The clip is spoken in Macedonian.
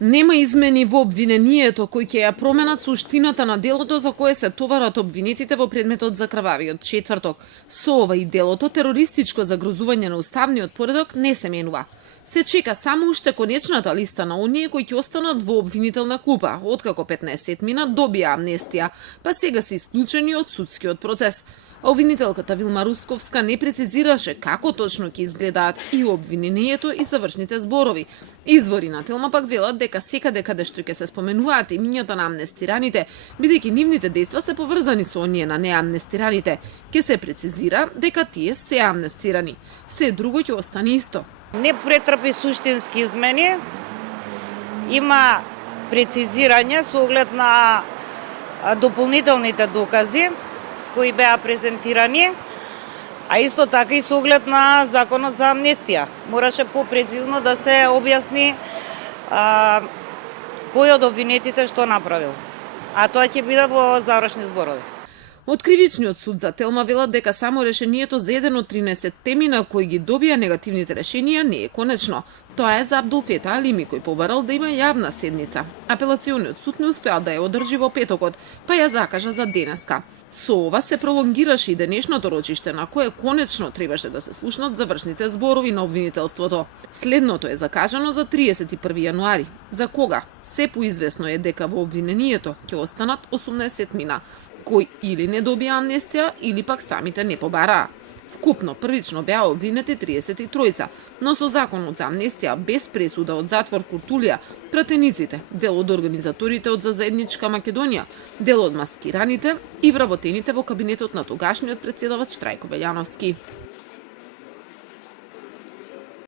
Нема измени во обвинението кои ќе ја променат суштината на делото за кое се товарат обвинетите во предметот за крвавиот четврток. Со ова и делото терористичко загрозување на уставниот поредок не се менува. Се чека само уште конечната листа на оние кои ќе останат во обвинителна клупа, откако 15 мина добија амнестија, па сега се исклучени од судскиот процес. Обвинителката Вилма Русковска не прецизираше како точно ќе изгледаат и обвинението и завршните зборови. Извори на Телма пак велат дека секаде каде што ќе се споменуваат имињата на амнестираните, бидејќи нивните дејства се поврзани со оние на неамнестираните, ќе се прецизира дека тие се амнестирани. Се друго ќе остане исто. Не претрпи суштински измени, има прецизирање со оглед на дополнителните докази кои беа презентирани, а исто така и со оглед на законот за амнестија. Мораше попрецизно да се објасни кој од обвинетите што направил. А тоа ќе биде во завршни зборови. Од кривичниот суд за Телма велат дека само решението за еден од 13 теми на кои ги добија негативните решенија не е конечно. Тоа е за Абдулфета Алими кој побарал да има јавна седница. Апелациониот суд не успеа да ја одржи во петокот, па ја закажа за денеска. Со ова се пролонгираше и денешното рочиште на кое конечно требаше да се слушнат завршните зборови на обвинителството. Следното е закажано за 31 јануари. За кога? Се поизвестно е дека во обвинението ќе останат 18 мина, кои или не добија амнестија, или пак самите не побараа. Вкупно првично беа обвинети 33, но со законот за амнестија без пресуда од затвор Куртулија, пратениците, дел од организаторите од Заедничка Македонија, дел од маскираните и вработените во кабинетот на тогашниот претседавач Трајко Белјановски.